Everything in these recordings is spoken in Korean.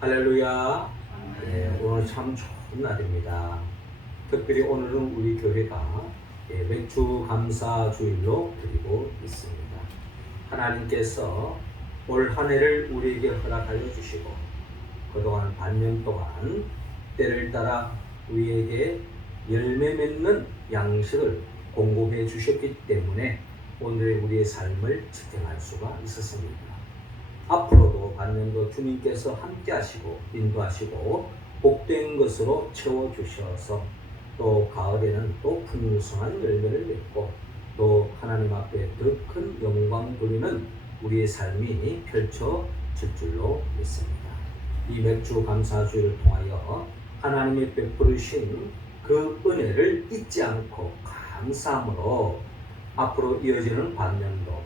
할렐루야. 오늘 참 좋은 날입니다. 특별히 오늘은 우리 교회가 맥주 감사 주일로 드리고 있습니다. 하나님께서 올 한 해를 우리에게 허락하여 주시고 그동안 반년 동안 때를 따라 우리에게 열매 맺는 양식을 공급해 주셨기 때문에 오늘의 우리의 삶을 지탱할 수가 있었습니다. 앞으로도 반년도 주님께서 함께 하시고 인도하시고 복된 것으로 채워주셔서 또 가을에는 또 풍성한 열매를 맺고 또 하나님 앞에 더 큰 영광 돌리는 우리의 삶이 펼쳐질 줄로 믿습니다. 이 맥주 감사주일을 통하여 하나님이 베푸르신 그 은혜를 잊지 않고 감사함으로 앞으로 이어지는 반년도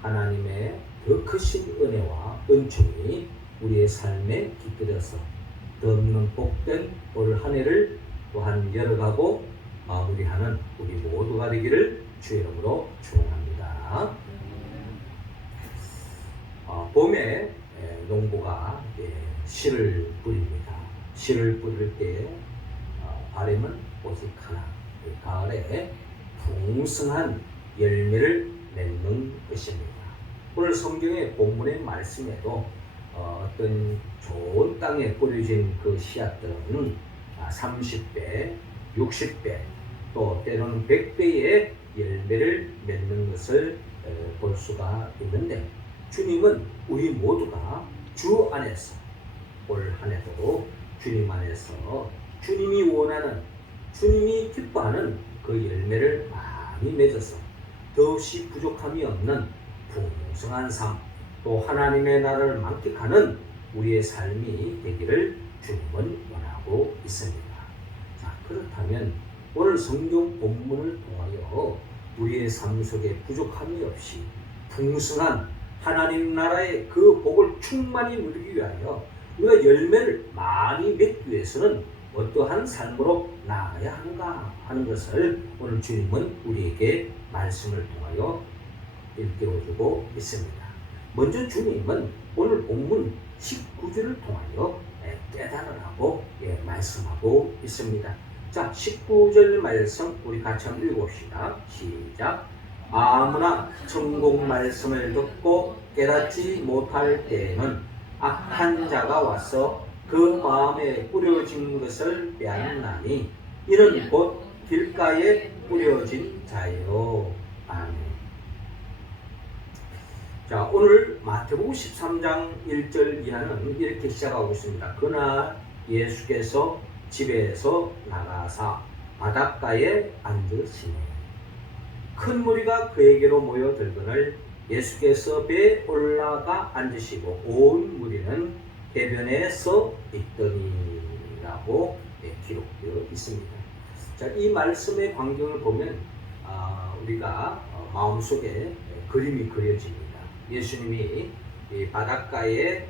하나님의 더 크신 은혜와 은총이 우리의 삶에 깃들여서 더 없는 복된 올 한 해를 또한 열어가고 마무리하는 우리 모두가 되기를 주의 이름으로 축원합니다. 봄에 농부가 씨를 뿌립니다. 씨를 뿌릴 때 바람은 오직 하나, 가을에 풍성한 열매를 맺는 것입니다. 오늘 성경의 본문의 말씀에도 어떤 좋은 땅에 뿌려진 그 씨앗들은 30배, 60배, 또 때로는 100배의 열매를 맺는 것을 볼 수가 있는데 주님은 우리 모두가 주 안에서 올 한 해도 주님 안에서 주님이 원하는, 주님이 기뻐하는 그 열매를 많이 맺어서 더없이 부족함이 없는 풍성한 삶, 또 하나님의 나라를 만끽하는 우리의 삶이 되기를 주님은 원하고 있습니다. 자, 그렇다면 오늘 성경 본문을 통하여 우리의 삶 속에 부족함이 없이 풍성한 하나님 나라의 그 복을 충만히 누리기 위하여 우리가 열매를 많이 맺기 위해서는 어떠한 삶으로 나아가야 하는가 하는 것을 오늘 주님은 우리에게 말씀을 통하여 일깨워주고 있습니다. 먼저 주님은 오늘 본문 19절을 통하여 깨달으라고 말씀하고 있습니다. 자, 19절 말씀 우리 같이 한번 읽어봅시다. 시작. 아무나 천국 말씀을 듣고 깨닫지 못할 때에는 악한 자가 와서 그 마음에 뿌려진 것을 빼앗나니 이는 곧 길가에 뿌려진 자요. 아멘. 자, 오늘 마태복음 13장 1절 이하는 이렇게 시작하고 있습니다. 그날 예수께서 집에서 나가사 바닷가에 앉으시니 큰 무리가 그에게로 모여들거늘 예수께서 배에 올라가 앉으시고 온 무리는 해변에 서 있더니라고 기록되어 있습니다. 자, 이 말씀의 광경을 보면 우리가 마음속에 그림이 그려집니다. 예수님이 바닷가에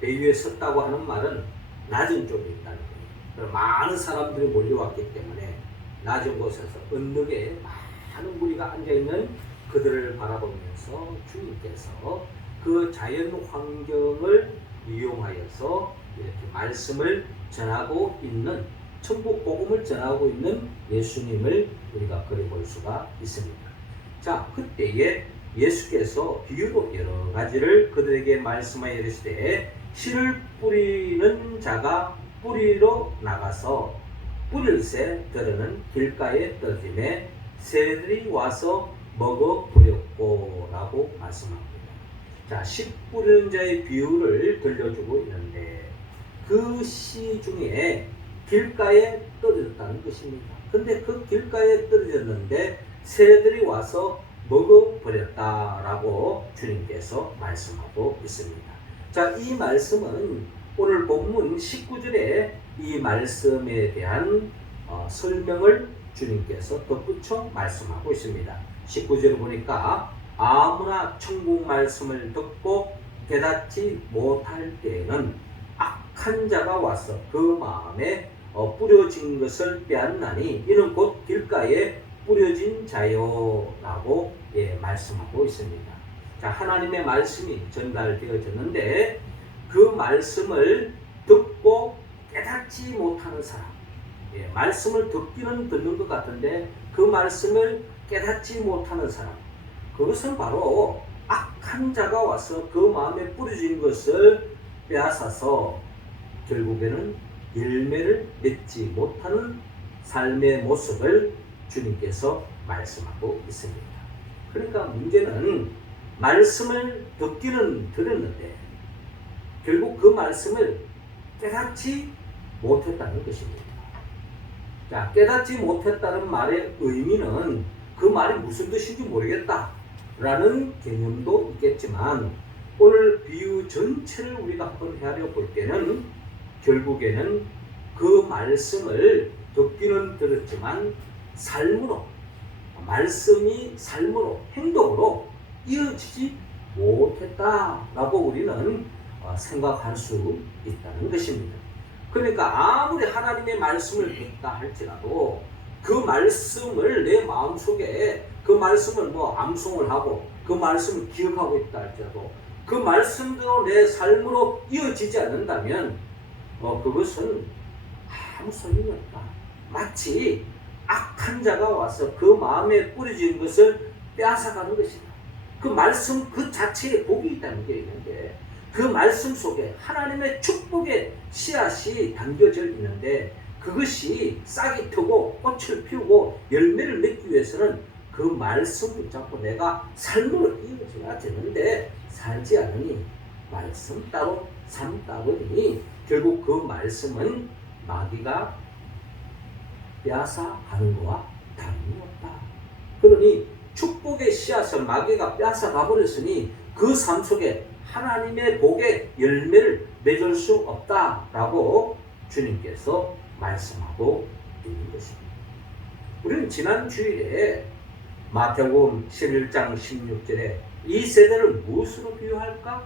배 위에 섰다고 하는 말은 낮은 쪽에 있다는 거예요. 많은 사람들이 몰려왔기 때문에 낮은 곳에서 언덕에 많은 무리가 앉아있는 그들을 바라보면서 주님께서 그 자연 환경을 이용하여서 이렇게 말씀을 전하고 있는, 천국 복음을 전하고 있는 예수님을 우리가 그려볼 수가 있습니다. 자, 그때에 예수께서 비유로 여러 가지를 그들에게 말씀하여 이르시되 씨를 뿌리는 자가 뿌리러 나가서 뿌릴새 들으는 길가에 떨어지매 새들이 와서 먹어 버렸고 라고 말씀합니다. 자, 씨 뿌리는 자의 비유를 들려주고 있는데 그 씨 중에 길가에 떨어졌다는 것입니다. 근데 그 길가에 떨어졌는데 새들이 와서 먹어버렸다라고 주님께서 말씀하고 있습니다. 자, 이 말씀은 오늘 본문 19절에 이 말씀에 대한 설명을 주님께서 덧붙여 말씀하고 있습니다. 19절 보니까 아무나 천국 말씀을 듣고 깨닫지 못할 때에는 악한 자가 와서 그 마음에 뿌려진 것을 빼앗나니 이는 곧 길가에 뿌려진 자요 라고 말씀하고 있습니다. 자, 하나님의 말씀이 전달되어졌는데 그 말씀을 듣고 깨닫지 못하는 사람, 말씀을 듣기는 듣는 것 같은데 그 말씀을 깨닫지 못하는 사람, 그것은 바로 악한 자가 와서 그 마음에 뿌려진 것을 빼앗아서 결국에는 열매를 맺지 못하는 삶의 모습을 주님께서 말씀하고 있습니다. 그러니까 문제는 말씀을 듣기는 들었는데 결국 그 말씀을 깨닫지 못했다는 것입니다. 자, 깨닫지 못했다는 말의 의미는 그 말이 무슨 뜻인지 모르겠다라는 개념도 있겠지만 오늘 비유 전체를 우리가 한번 헤아려 볼 때는 결국에는 그 말씀을 듣기는 들었지만 삶으로, 말씀이 삶으로, 행동으로 이어지지 못했다라고 우리는 생각할 수 있다는 것입니다. 그러니까 아무리 하나님의 말씀을 듣다 할지라도 그 말씀을 내 마음속에 그 말씀을 암송을 하고 그 말씀을 기억하고 있다 할지라도 그 말씀대로 내 삶으로 이어지지 않는다면 그것은 아무 소용이 없다. 마치 악한 자가 와서 그 마음에 뿌려진 것을 빼앗아가는 것이다. 그 말씀 그 자체에 복이 있다는 게 있는데 그 말씀 속에 하나님의 축복의 씨앗이 담겨져 있는데 그것이 싹이 트고 꽃을 피우고 열매를 맺기 위해서는 그 말씀을 잡고 내가 삶으로 이어져야 되는데 살지 않으니 말씀 따로 삶 따로니 결국 그 말씀은 마귀가 빼앗아 가는 것과 다름이 없다. 그러니 축복의 씨앗을 마귀가 빼앗아 가버렸으니 그 삶 속에 하나님의 복의 열매를 맺을 수 없다라고 주님께서 말씀하고 있는 것입니다. 우리는 지난 주일에 마태복음 11장 16절에 이 세대를 무엇으로 비유할까?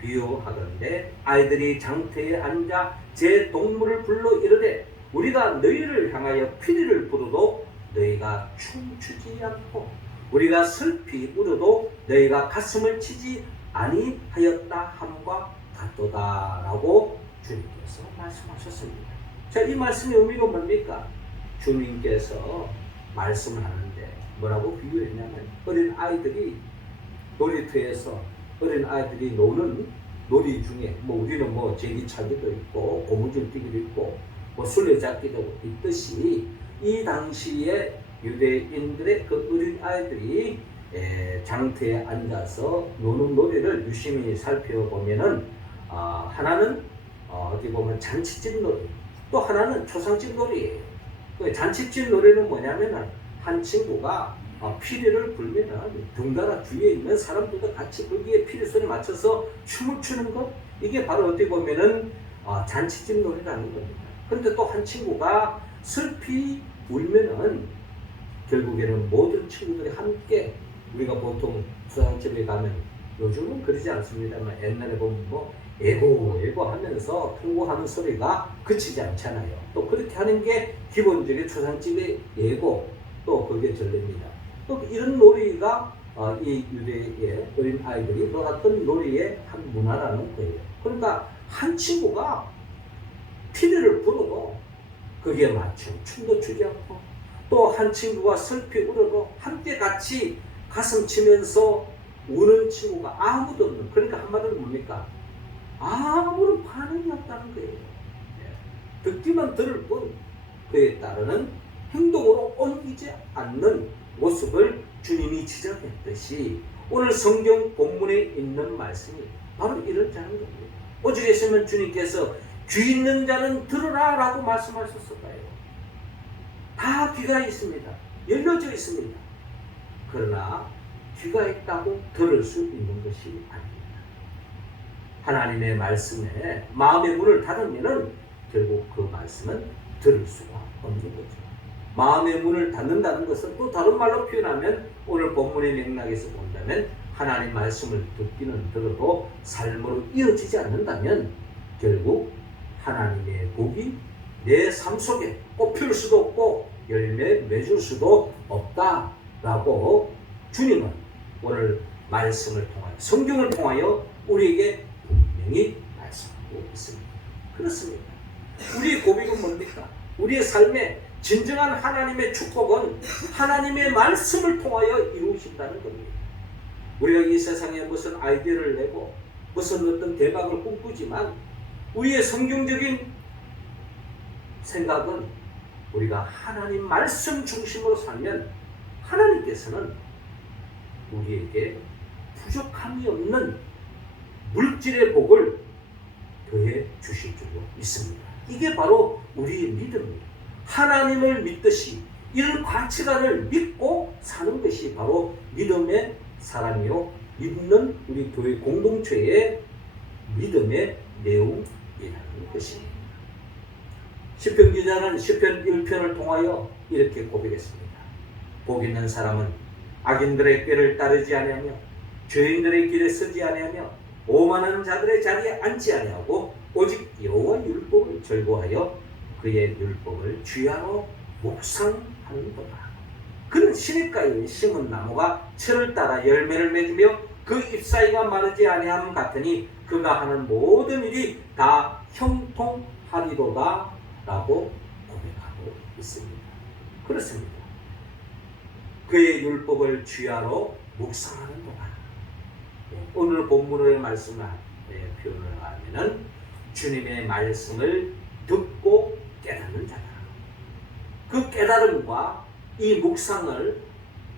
비유하던데 아이들이 장터에 앉아 제 동물을 불러 이르되 우리가 너희를 향하여 피리를 부르도 너희가 춤추지 않고 우리가 슬피 울어도 너희가 가슴을 치지 아니하였다 함과 같도다 라고 주님께서 말씀하셨습니다. 자, 이 말씀의 의미가 뭡니까? 주님께서 말씀을 하는데 뭐라고 비유했냐면 어린 아이들이 놀이터에서 어린 아이들이 노는 놀이 중에 우리는 제기차기도 있고 고무줄 뛰기도 있고 술래잡기도 있듯이 이 당시에 유대인들의 그 어린 아이들이 장터에 앉아서 노는 놀이를 유심히 살펴보면은 하나는 어디 보면 잔치집 놀이, 또 하나는 초상집 놀이예요. 잔치집 놀이는 뭐냐면은 한 친구가 피리를 불면은 덩달아 뒤에 있는 사람들도 같이 거기에 피리 소리 맞춰서 춤을 추는 것, 이게 바로 어떻게 보면은 잔치집 놀이라는 겁니다. 그런데 또 한 친구가 슬피 울면은 결국에는 모든 친구들이 함께 우리가 보통 초상집에 가면 요즘은 그러지 않습니다만 옛날에 보면 에고 하면서 통곡하는 소리가 그치지 않잖아요. 또 그렇게 하는 게 기본적인 초상집의 예고 또 그게 전례입니다. 또 이런 놀이가 이 유대의 어린 아이들이 놀았던 놀이의 한 문화라는 거예요. 그러니까 한 친구가 피리를 불어도 거기에 맞춘 춤도 추지 않고 또 한 친구가 슬피 울어도 함께 같이 가슴 치면서 우는 친구가 아무도 없는, 그러니까 한마디로 뭡니까? 아무런 반응이 없다는 거예요. 듣기만 들을 뿐 그에 따르는 행동으로 옮기지 않는 모습을 주님이 지적했듯이 오늘 성경 본문에 있는 말씀이 바로 이런 자는 겁니다. 오죽 했으면 주님께서 귀 있는 자는 들으라 라고 말씀하셨을 거예요. 다 귀가 있습니다. 열려져 있습니다. 그러나 귀가 있다고 들을 수 있는 것이 아닙니다. 하나님의 말씀에 마음의 문을 닫으면 결국 그 말씀은 들을 수가 없는 거죠. 마음의 문을 닫는다는 것은 또 다른 말로 표현하면 오늘 본문의 맥락에서 본다면 하나님 말씀을 듣기는 들어도 삶으로 이어지지 않는다면 결국 하나님의 복이 내 삶 속에 꽃피울 수도 없고 열매 맺을 수도 없다라고 주님은 오늘 말씀을 통하여 성경을 통하여 우리에게 분명히 말씀하고 있습니다. 그렇습니다. 우리의 고백은 뭡니까? 우리의 삶에 진정한 하나님의 축복은 하나님의 말씀을 통하여 이루어진다는 겁니다. 우리가 이 세상에 무슨 아이디어를 내고 무슨 어떤 대박을 꿈꾸지만 우리의 성경적인 생각은 우리가 하나님 말씀 중심으로 살면 하나님께서는 우리에게 부족함이 없는 물질의 복을 더해 주실 줄로 믿습니다. 이게 바로 우리의 믿음입니다. 하나님을 믿듯이 이런 가치관을 믿고 사는 것이 바로 믿음의 사람이요, 믿는 우리 교회 공동체의 믿음의 내용이라는 것입니다. 시편 기자는 시편 1편을 통하여 이렇게 고백했습니다. 복 있는 사람은 악인들의 꾀를 따르지 아니하며 죄인들의 길에 서지 아니하며 오만하는 자들의 자리에 앉지 아니하고 오직 여호와 율법을 절거하여 그의 율법을 주야로 묵상하는도다. 그는 시냇가에 심은 나무가 철을 따라 열매를 맺으며 그 잎사귀가 마르지 아니함 같으니 그가 하는 모든 일이 다 형통하리로다 라고 고백하고 있습니다. 그렇습니다. 그의 율법을 주야로 묵상하는도다. 오늘 본문의 말씀을 표현을 하면은 주님의 말씀을 듣고 깨닫는 자다. 그 깨달음과 이 묵상을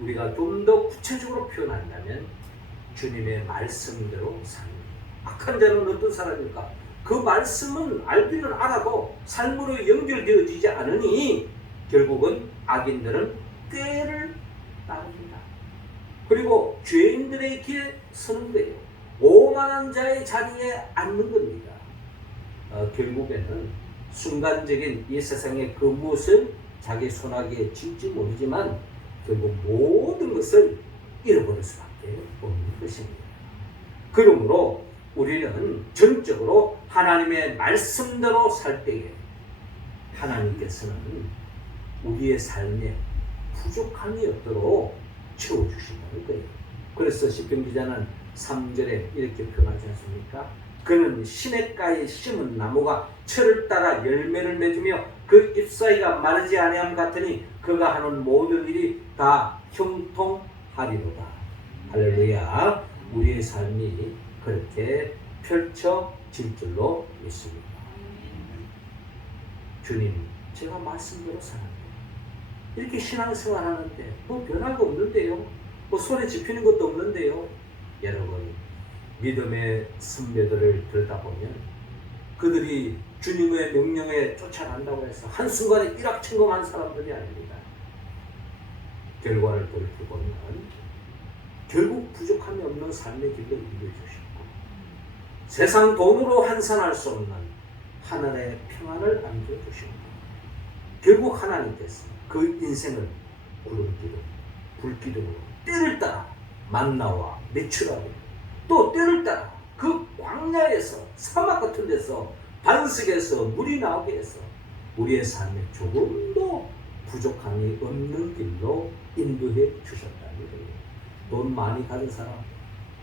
우리가 좀 더 구체적으로 표현한다면 주님의 말씀대로 사는 악한 자는 어떤 사람입니까? 그 말씀은 알기는 알아도 삶으로 연결되어지지 않으니 결국은 악인들은 꾀를 따릅니다. 그리고 죄인들의 길에 서는 거예요. 오만한 자의 자리에 앉는 겁니다. 결국에는 순간적인 이 세상의 그 무엇을 자기 손아귀에 쥘지 모르지만 결국 모든 것을 잃어버릴 수밖에 없는 것입니다. 그러므로 우리는 전적으로 하나님의 말씀대로 살 때에 하나님께서는 우리의 삶에 부족함이 없도록 채워주신다는 거예요. 그래서 시편 기자는 3절에 이렇게 표현하지 않습니까? 그는 시냇가에 심은 나무가 철을 따라 열매를 맺으며 그 잎사귀가 마르지 아니함 같으니 그가 하는 모든 일이 다 형통하리로다. 할렐루야. 우리의 삶이 그렇게 펼쳐질 줄로 믿습니다. 주님, 제가 말씀대로 살았는데 이렇게 신앙생활 하는데 뭐 변화가 없는데요, 뭐 손에 집히는 것도 없는데요. 여러분, 믿음의 선배들을 들여다보면 그들이 주님의 명령에 쫓아간다고 해서 한순간에 일확천금한 사람들이 아닙니다. 결과를 돌이켜보면 결국 부족함이 없는 삶의 길로 인도해주셨고 세상 돈으로 환산할 수 없는 하늘의 평안을 안겨주셨고 결국 하나님께서 그 인생을 구름기둥, 불기둥으로 때를 따라 만나와 메추라고 또 때를 따라 그 광야에서 사막 같은 데서 반석에서 물이 나오게 해서 우리의 삶에 조금도 부족함이 없는 길로 인도해 주셨다는 거예요. 돈 많이 가진 사람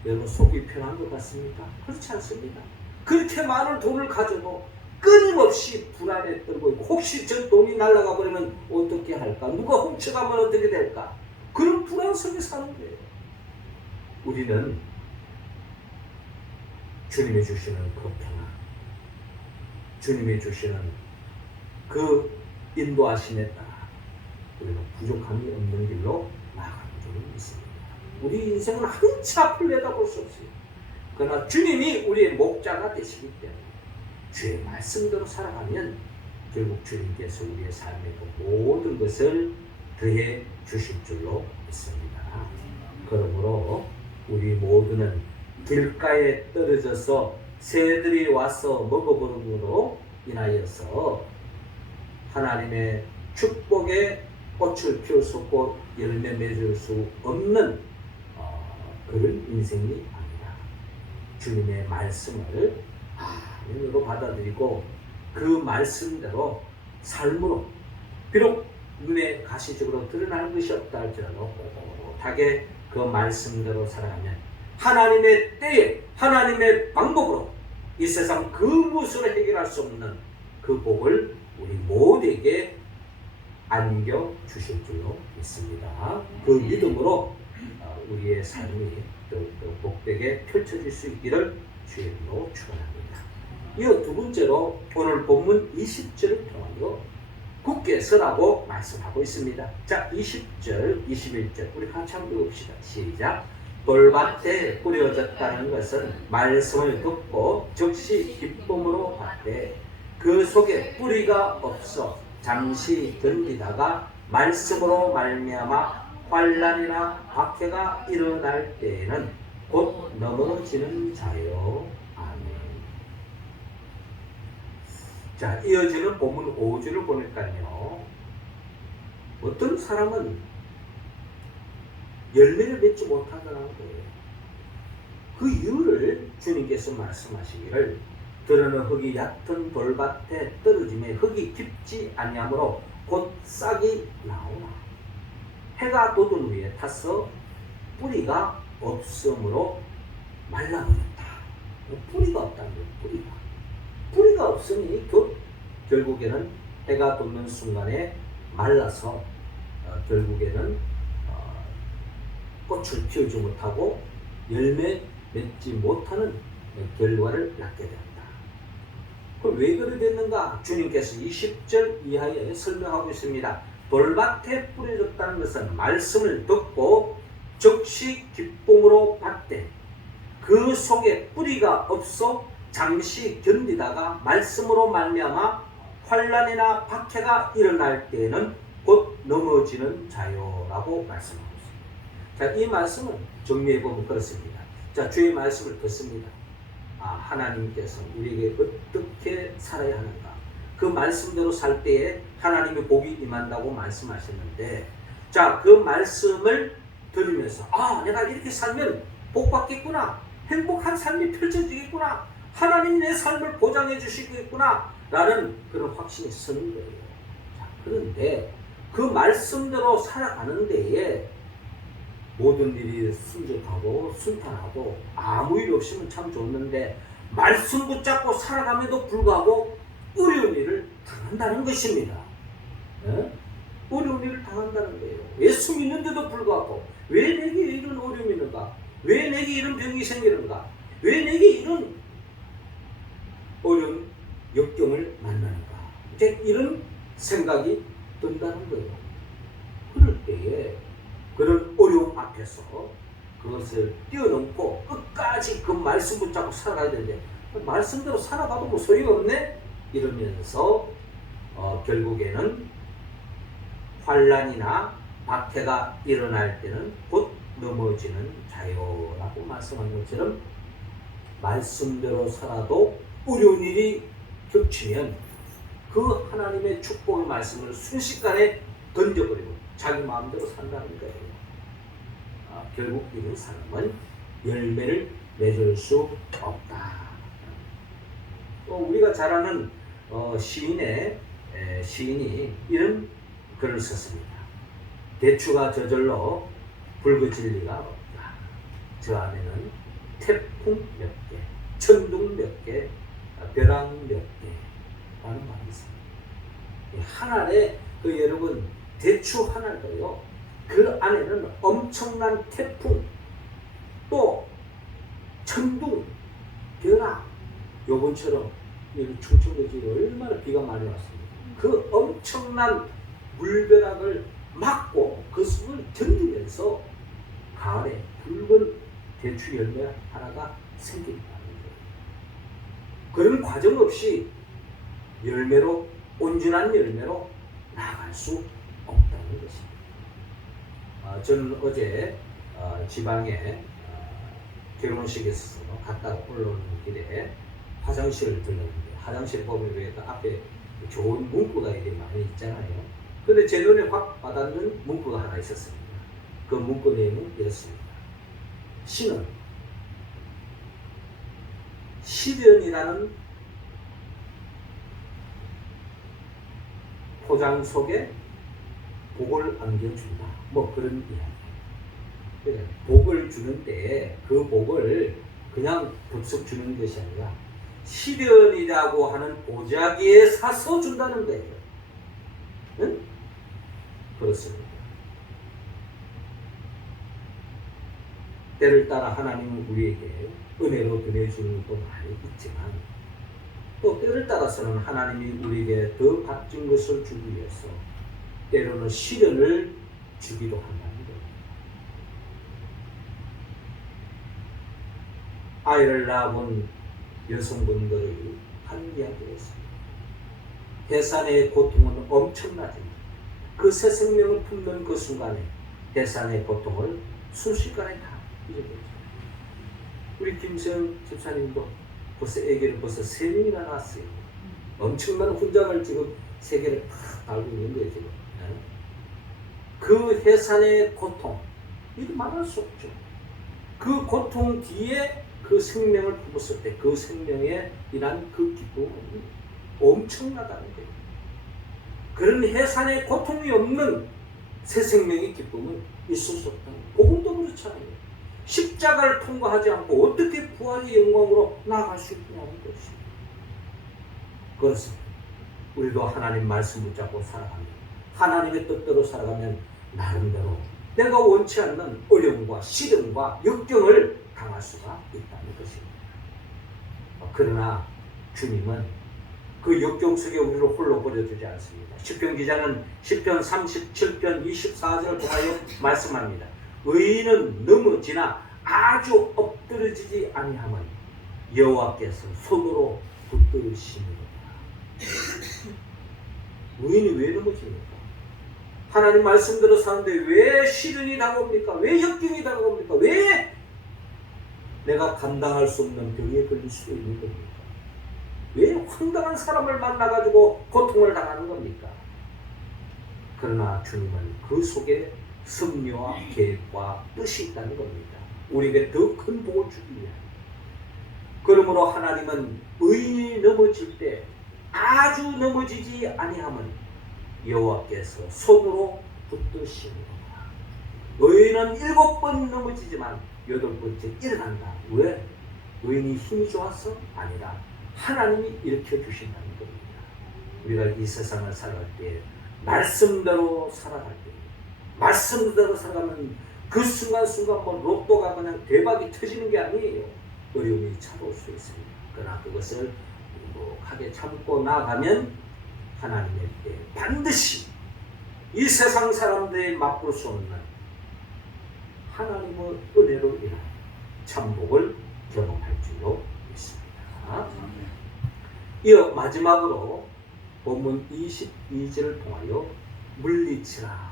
여러분 속이 편한 것 같습니까? 그렇지 않습니다. 그렇게 많은 돈을 가져도 끊임없이 불안에 떨고 있고 혹시 저 돈이 날아가 버리면 어떻게 할까? 누가 훔쳐가면 어떻게 될까? 그런 불안 속에 사는 거예요. 우리는 주님이 주시는 그 평안, 주님이 주시는 그 인도하심에 따라 우리는 부족함이 없는 길로 나아가는 줄을 믿습니다. 우리 인생은 한치 앞을 내다볼 수 없어요. 그러나 주님이 우리의 목자가 되시기 때문에 주의 말씀대로 살아가면 결국 주님께서 우리의 삶에 그 모든 것을 더해 주실 줄로 믿습니다. 그러므로 우리 모두는 길가에 떨어져서 새들이 와서 먹어버림으로 인하여서 하나님의 축복의 꽃을 피울 수 없고 열매 맺을 수 없는 그런 인생이 아니라 주님의 말씀을 아멘으로 받아들이고 그 말씀대로 삶으로 비록 눈에 가시적으로 드러나는 것이 없다 할지라도 떳떳하게 그 말씀대로 살아가면 하나님의 때에 하나님의 방법으로 이 세상 그 무엇으로 해결할 수 없는 그 복을 우리 모두에게 안겨 주실 줄로 믿습니다. 그 믿음으로 우리의 삶이 더욱더 복되게 펼쳐질 수 있기를 주의 이름으로 축원합니다. 이어 두 번째로 오늘 본문 20절을 통하여 굳게 서라고 말씀하고 있습니다. 자, 20절, 21절 우리 같이 한번 읽읍시다. 시작. 돌밭에 뿌려졌다는 것은 말씀을 듣고 즉시 기쁨으로 받되 그 속에 뿌리가 없어 잠시 견디다가 말씀으로 말미암아 환난이나 박해가 일어날 때에는 곧 넘어지는 자요. 아멘. 자, 이어지는 본문 5절을 보니까요, 어떤 사람은 열매를 맺지 못하더라는 거예요. 그 이유를 주님께서 말씀하시기를 들어는 흙이 얕은 돌밭에 떨어지매 흙이 깊지 아니하므로 곧 싹이 나오나 해가 돋은 후에 타서 뿌리가 없으므로 말라버렸다. 뿌리가 없다는 거예요. 뿌리가 없으니 결국에는 해가 돋는 순간에 말라서 결국에는 꽃을 피우지 못하고 열매 맺지 못하는 결과를 낳게 된다. 그럼 왜 그래 됐는가? 주님께서 20절 이하에 설명하고 있습니다. 돌밭에 뿌려졌다는 것은 말씀을 듣고 즉시 기쁨으로 받되 그 속에 뿌리가 없어 잠시 견디다가 말씀으로 말미암아 환난이나 박해가 일어날 때에는 곧 넘어지는 자요라고 말씀하고 있습니다. 자, 이 말씀은 정리해 보면 그렇습니다. 자, 주의 말씀을 듣습니다. 하나님께서 우리에게 어떻게 살아야 하는가? 그 말씀대로 살 때에 하나님의 복이 임한다고 말씀하셨는데, 자, 그 말씀을 들으면서 내가 이렇게 살면 복 받겠구나, 행복한 삶이 펼쳐지겠구나, 하나님이 내 삶을 보장해 주시겠구나 라는 그런 확신이 서는 거예요. 자, 그런데 그 말씀대로 살아가는 데에 모든 일이 순적하고 순탄하고 아무 일 없으면 참 좋는데 말씀 붙잡고 살아감에도 불구하고 어려운 일을 당한다는 것입니다. 어려운 일을 당한다는 거예요. 예수 믿는데도 불구하고 왜 내게 이런 어려움이 있는가? 왜 내게 이런 병이 생기는가? 왜 내게 이런 어려운 역경을 만나는가? 이제 이런 생각이 든다는 거예요. 그럴 때에 그런 어려움 앞에서 그것을 뛰어넘고 끝까지 그 말씀 붙잡고 살아가야 되는데 말씀대로 살아가도 뭐 소용없네? 이러면서 결국에는 환난이나 박해가 일어날 때는 곧 넘어지는 자요라고 말씀한 것처럼 말씀대로 살아도 어려운 일이 겹치면 그 하나님의 축복의 말씀을 순식간에 던져버리고 자기 마음대로 산다는 거예요. 결국 이런 사람은 열매를 맺을 수 없다. 또 우리가 잘 아는 시인이 이런 글을 썼습니다. 대추가 저절로 붉어질 리가 없다. 저 안에는 태풍 몇 개, 천둥 몇 개, 벼랑 몇 개라는 말이 있습니다. 한 알에 여러분 대추 한 알도요, 그 안에는 엄청난 태풍, 또 천둥, 벼락, 요번처럼 충청도 지역에 얼마나 비가 많이 왔습니다. 그 엄청난 물벼락을 막고 그 숲을 견디면서 가을에 붉은 대추 열매 하나가 생긴다는 거예요. 그런 과정 없이 온전한 열매로 나아갈 수 없다는 것입니다. 저는 어제 지방에 결혼식에서 갔다가 올라오는 길에 화장실을 들렀는데, 화장실 보면 왜 그 앞에 좋은 문구가 이렇게 많이 있잖아요. 근데 제 눈에 확 와닿는 문구가 하나 있었습니다. 그 문구 내용은 이렇습니다. 신은 시련이라는 포장 속에 복을 안겨준다. 뭐 그런 이야기. 복을 주는데 그 복을 그냥 덥석 주는 것이 아니라 시련이라고 하는 보자기에 사서 준다는 거예요. 응? 그렇습니다. 때를 따라 하나님은 우리에게 은혜로 드려주는 것도 많이 있지만 또 때를 따라서는 하나님이 우리에게 더 값진 것을 주기 위해서 때로는 시련을 주기도 한다는 거예요. 아이를 낳아본 여성분들의 한 이야기였습니다. 해산의 고통은 엄청나지만 그 새 생명을 품는 그 순간에 해산의 고통을 순식간에 다 잊어버렸어요. 우리 김세영 집사님도 벌써 아기를 벌써 3명이나 낳았어요. 엄청난 훈장을 지금 3개를 탁 달고 있는 거예요 지금. 그 해산의 고통, 이거 말할 수 없죠. 그 고통 뒤에 그 생명을 품었을 때 그 생명에 일한 그 기쁨은 엄청나다는 거예요. 그런 해산의 고통이 없는 새 생명의 기쁨은 있을 수 없다는 거예요. 복음도 그렇잖아요. 십자가를 통과하지 않고 어떻게 부활의 영광으로 나아갈 수 있냐는 것입니다. 그렇습니다. 우리도 하나님 말씀 붙잡고 살아갑니다. 하나님의 뜻대로 살아가면 나름대로 내가 원치 않는 어려움과 시련과 역경을 당할 수가 있다는 것입니다. 그러나 주님은 그 역경 속에 우리를 홀로 버려두지 않습니다. 시편 기자는 시편 37편 24절을 통하여 말씀합니다. 의인은 넘어지나 아주 엎드러지지 아니함은 여호와께서 손으로 붙드시느니라. 의인이 왜 넘어집니까? 하나님 말씀대로 사는데 왜 시련이 다가옵니까? 왜 역경이 다가옵니까? 왜 내가 감당할 수 없는 병에 걸릴 수 있는 겁니까? 왜 황당한 사람을 만나가지고 고통을 당하는 겁니까? 그러나 주님은 그 속에 섭리와 계획과 뜻이 있다는 겁니다. 우리에게 더 큰 복을 주기 위하여. 그러므로 하나님은 의인이 넘어질 때 아주 넘어지지 아니함은 여호와께서 손으로 붙드시니라. 의인은 7번 넘어지지만 8번째 일어난다. 왜? 의인이 힘이 좋아서? 아니라 하나님이 일으켜 주신다는 겁니다. 우리가 이 세상을 살아갈 때 말씀대로 살아갈 때 말씀대로 살아가면 그 순간순간 뭐 로또가 그냥 대박이 터지는 게 아니에요. 어려움이 찾아올 수 있습니다. 그러나 그것을 행복하게 참고 나아가면 하나님의 때 반드시 이 세상 사람들이 맛볼 수 없는 하나님의 은혜로 인한 참복을 경험할 줄로 믿습니다. 이어 마지막으로 본문 22절을 통하여 물리치라.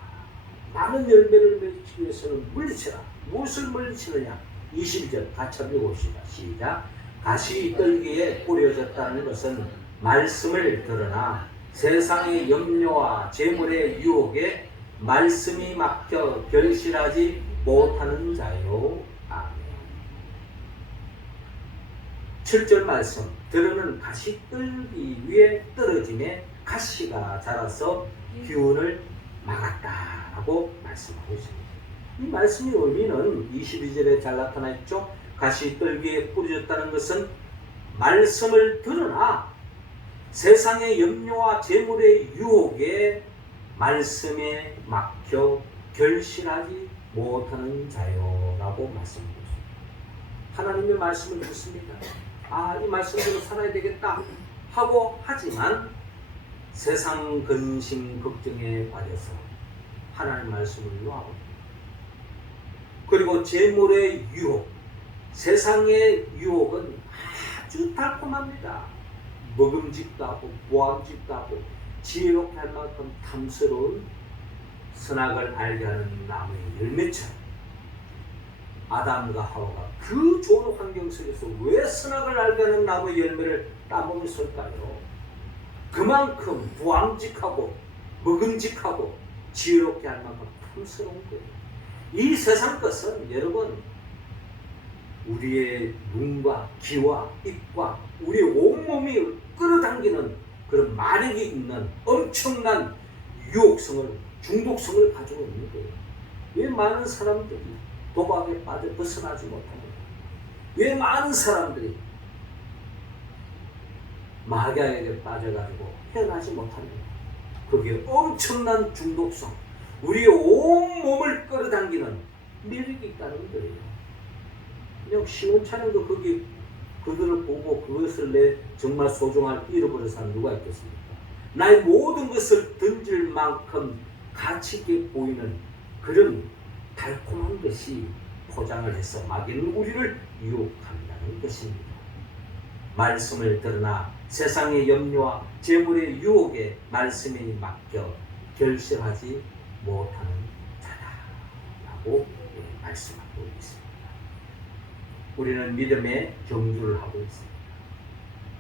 많은 열매를 맺기 위해서는 물리치라. 무엇을 물리치느냐? 22절 같이 한번 읽어봅시다. 시작. 가시 떨기에 뿌려졌다는 것은 말씀을 들으나 세상의 염려와 재물의 유혹에 말씀이 막혀 결실하지 못하는 자요. 아멘. 7절 말씀. 들으는 가시 떨기 위에 떨어짐에 가시가 자라서 기운을 막았다라고 말씀하고 있습니다. 이 말씀의 의미는 22절에 잘 나타나 있죠. 가시 떨기에 뿌려졌다는 것은 말씀을 들으나 세상의 염려와 재물의 유혹에 말씀에 막혀 결실하지 못하는 자요라고 말씀하고 있습니다. 하나님의 말씀을 듣습니다. 이 말씀대로 살아야 되겠다 하고 하지만 세상 근심 걱정에 빠져서 하나님 말씀을 놓아버립니다. 그리고 재물의 유혹, 세상의 유혹은 아주 달콤합니다. 먹음직도 하고 보암직도 하고 지혜롭게 할 만큼 탐스러운 선악을 알게 하는 나무의 열매처럼 아담과 하와가 그 좋은 환경 속에서 왜 선악을 알게 하는 나무의 열매를 따먹었을까요? 그만큼 부암직하고 먹음직하고 지혜롭게 할 만큼 탐스러운 거예요. 이 세상 것은 여러분 우리의 눈과 귀와 입과 우리의 온몸이 끌어당기는 그런 마력이 있는 엄청난 유혹성을 중독성을 가지고 있는 거예요. 왜 많은 사람들이 도박에 빠져 벗어나지 못합니까? 왜 많은 사람들이 마약에 빠져가지고 헤어나지 못합니다. 그게 엄청난 중독성, 우리의 온 몸을 끌어당기는 매력이 있다는 거예요. 그냥 시원찮은 거 거기 그들을 보고 그것을 내 정말 소중한 잃어버린 사람 누가 있겠습니까? 나의 모든 것을 던질 만큼 가치 있게 보이는 그런 달콤한 것이 포장을 해서 마귀는 우리를 유혹한다는 것입니다. 말씀을 들으나 세상의 염려와 재물의 유혹에 말씀에 맡겨 결심하지 못하는 자다라고 말씀하고 있습니다. 우리는 믿음의 경주를 하고 있습니다.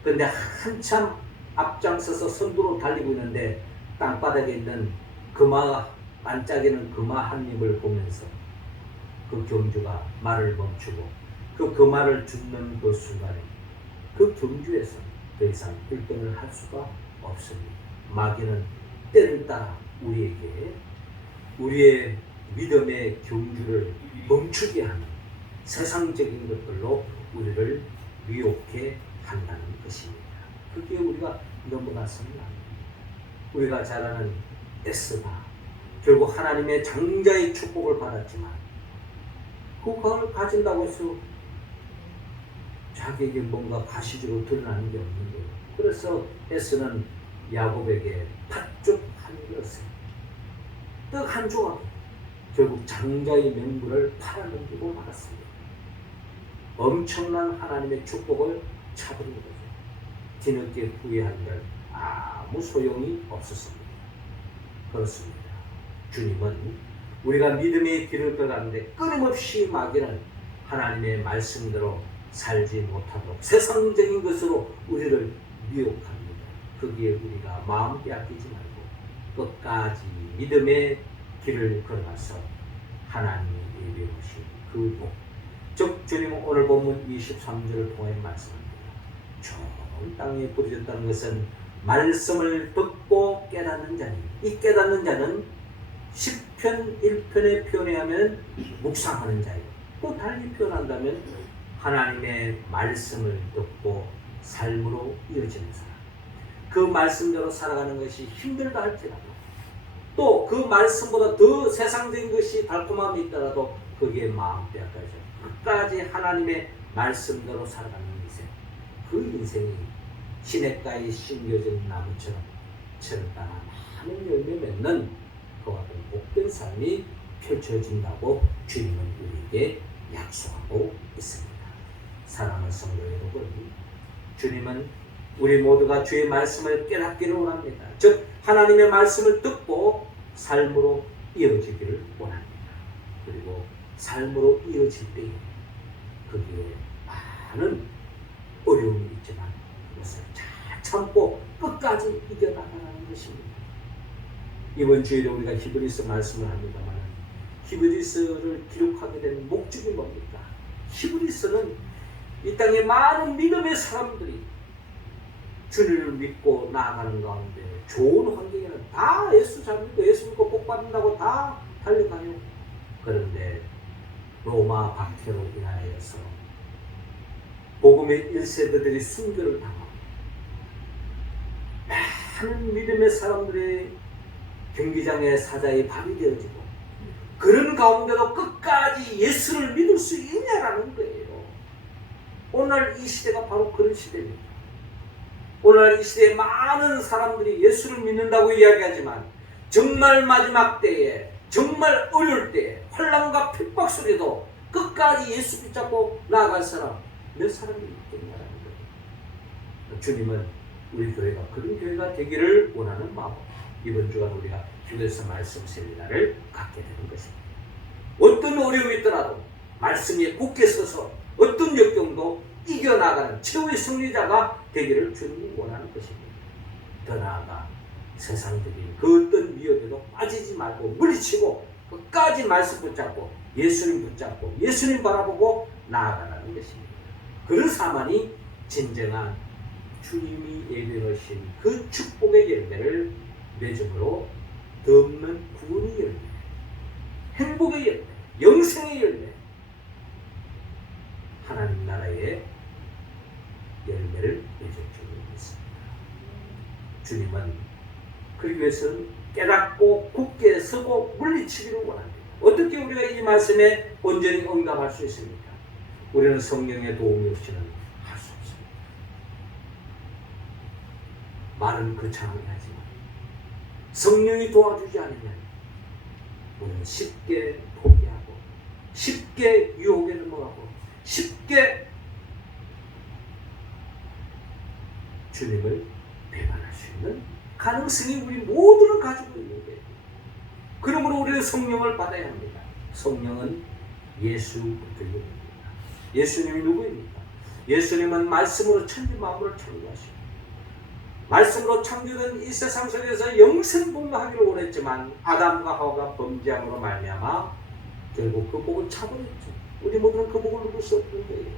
그런데 한참 앞장서서 선두로 달리고 있는데 땅바닥에 있는 금화 반짝이는 금화 한 입을 보면서 그 경주가 말을 멈추고 그 금화를 줍는 그 순간에 그 경주에서 더 이상 1등을 할 수가 없습니다. 마귀는 때를 따라 우리에게 우리의 믿음의 경주를 멈추게 하는 세상적인 것들로 우리를 미혹해 한다는 것입니다. 그게 우리가 넘어가서는 안 됩니다. 우리가 잘 아는 에스다 결국 하나님의 장자의 축복을 받았지만 그걸 가진다고 해서 자기에게 뭔가 가시적으로 드러나는 게 없는 거예요. 그래서 에스는 야곱에게 팥죽 한 그릇에 떡 한 조각 결국 장자의 명분을 팔아넘기고 말았습니다. 엄청난 하나님의 축복을 차버린 거죠. 뒤늦게 후회한들 아무 소용이 없었습니다. 그렇습니다. 주님은 우리가 믿음의 길을 걸어가는데 끊임없이 마귀는 하나님의 말씀대로 살지 못하도록 세상적인 것으로 우리를 미혹합니다. 거기에 우리가 마음 빼앗기지 말고 끝까지 믿음의 길을 걸어가서 하나님이 예배하신 그 복, 즉 주님은 오늘 본문 23절을 통해 말씀합니다. 좋은 땅에 뿌려졌다는 것은 말씀을 듣고 깨닫는 자니, 이 깨닫는 자는 10편 1편에 표현하면 묵상하는 자예요. 또 달리 표현한다면 하나님의 말씀을 듣고 삶으로 이어지는 사람, 그 말씀대로 살아가는 것이 힘들다 할지라도 또 그 말씀보다 더 세상적인 것이 달콤함이 있더라도 거기에 마음 빼앗겨서 끝까지 하나님의 말씀대로 살아가는 인생, 그 인생이 시냇가에 심겨진 나무처럼 철을 따라 많은 열매 맺는 그와 같은 복된 삶이 펼쳐진다고 주님은 우리에게 약속하고 있습니다. 사랑하는 성도 여러분, 주님은 우리 모두가 주의 말씀을 깨닫기를 원합니다. 즉 하나님의 말씀을 듣고 삶으로 이어지기를 원합니다. 그리고 삶으로 이어질 때에 거기에 많은 어려움이 있지만 그것을 잘 참고 끝까지 이겨나가는 것입니다. 이번 주일에 우리가 히브리서 말씀을 합니다만 히브리서를 기록하게 된 목적이 뭡니까? 히브리서는 이 땅에 많은 믿음의 사람들이 주님을 믿고 나아가는 가운데 좋은 환경에는 다 예수 잘 믿고 예수 믿고 복 받는다고 다 달려가요. 그런데 로마 박해로 인하여서 복음의 1세대들이 순교를 당하고 많은 믿음의 사람들의 경기장의 사자의 밥이 되어지고 그런 가운데도 끝까지 예수를 믿을 수 있냐라는 거예요. 오늘 이 시대가 바로 그런 시대입니다. 오늘 이 시대에 많은 사람들이 예수를 믿는다고 이야기하지만 정말 마지막 때에 정말 어려울 때에 환난과 핍박 속에도 끝까지 예수 붙잡고 나아갈 사람 몇 사람이 있겠냐라는 거예요. 주님은 우리 교회가 그런 교회가 되기를 원하는 마음, 이번 주간 우리가 주에서 말씀 세미나를 갖게 되는 것입니다. 어떤 어려움이 있더라도 말씀에 굳게 서서 어떤 역경도 이겨나가는 최후의 승리자가 되기를 주님이 원하는 것입니다. 더 나아가 세상적인 그 어떤 위협에도 빠지지 말고 물리치고 끝까지 말씀 붙잡고 예수님 붙잡고 예수님 바라보고 나아가라는 것입니다. 그런 삶만이 진정한 주님이 예비하신 그 축복의 열매를 맺음으로 덮는 구원의 열매, 행복의 열매, 영생의 열매, 하나님 나라의 열매를 맺을 줄 믿습니다. 주님은 그러기 위해서는 깨닫고 굳게 서고 물리치기를 원합니다. 어떻게 우리가 이 말씀에 온전히 응답할 수 있습니까? 우리는 성령의 도움이 없이는 할 수 없습니다. 말은 거창하게 하지만 성령이 도와주지 않으면 우리는 쉽게 포기하고 쉽게 유혹에 넘어가고 쉽게 주님을 배반할 수 있는 가능성이 우리 모두를 가지고 있는 거예요. 그러므로 우리는 성령을 받아야 합니다. 성령은 예수 그리스도입니다. 예수님이 누구입니까? 예수님은 말씀으로 천지 만물을 창조하시고 말씀으로 창조된 이 세상 속에서 영생복락하기를 원했지만 아담과 하와가 범죄함으로 말미암아 결국 그 복을 차버렸죠. 우리 모두는 그 복을 누릴 수 없는 거예요.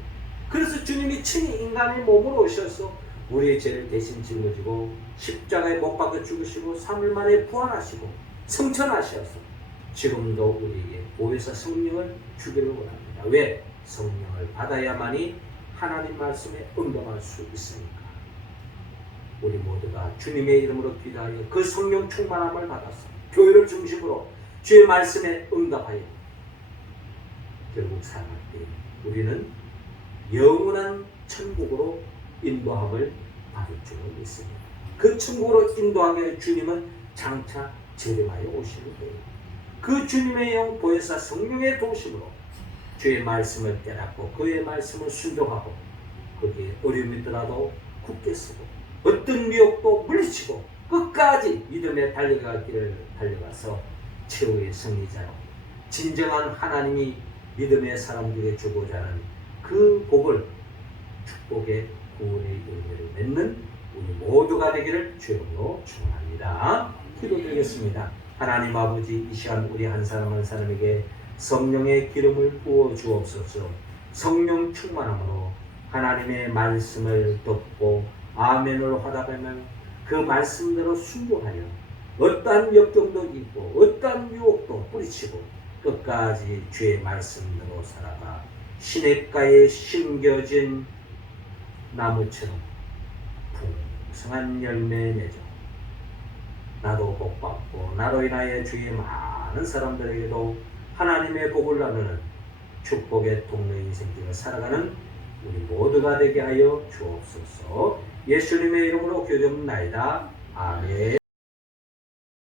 그래서 주님이 친히 인간의 몸으로 오셔서 우리의 죄를 대신 짊어지고 십자가에 못 박아 죽으시고 3일 만에 부활하시고 성천하셔서 지금도 우리에게 보혜사 성령을 주기를 원합니다. 왜? 성령을 받아야만이 하나님 말씀에 응답할 수 있으니까. 우리 모두가 주님의 이름으로 기도하여 그 성령 충만함을 받아서 교회를 중심으로 주의 말씀에 응답하여 결국 살아갈 때 우리는 영원한 천국으로 인도함을 받을 줄 믿습니다. 그 천국으로 인도하게 주님은 장차 재림하여 오시는 거예요. 그 주님의 영 보혜사 성령의 도심으로 주의 말씀을 깨닫고 그의 말씀을 순종하고 거기에 어려움이 있더라도 굳게 서고 어떤 미혹도 물리치고 끝까지 믿음의 달려가기를 달려가서 최후의 승리자로 진정한 하나님이 믿음의 사람들에게 주고자 하는 그 복을 축복의 구원의 열매를 맺는 우리 모두가 되기를 주님으로 축원합니다. 기도드리겠습니다. 하나님 아버지, 이 시간 우리 한 사람 한 사람에게 성령의 기름을 부어 주옵소서. 성령 충만함으로 하나님의 말씀을 듣고 아멘으로 화답하며 그 말씀대로 순종하여 어떠한 역경도 있고 어떠한 유혹도 뿌리치고 끝까지 주의 말씀대로 살아가 시냇가에 심겨진 나무처럼 풍성한 열매 맺어 나도 복받고 나로 인하여 주의 많은 사람들에게도 하나님의 복을 나누는 축복의 동네 인생길을 살아가는 우리 모두가 되게 하여 주옵소서. 예수님의 이름으로 기도합나이다. 아멘.